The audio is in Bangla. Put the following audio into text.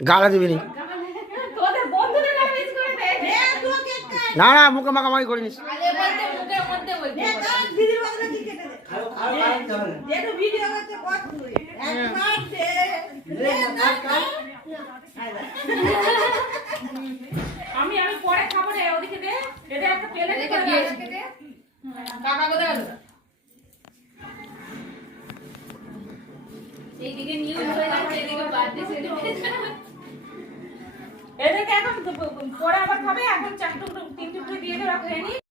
গালা দিবি না না মুখে মাখামাখি করিনিস আমি পরে খাবো রে ওদিকে দে এটা একটা প্লেটে করে দে কাকা কোথায় গেল এইদিকে নিউজ হয়ে যাচ্ছে এদিকে বার্থডে সেলিব্রেশন এদিকে এখন পরে আবার খাবে এখন 4 টুকরো 3 টুকরো দিয়ে দে রাখো এনি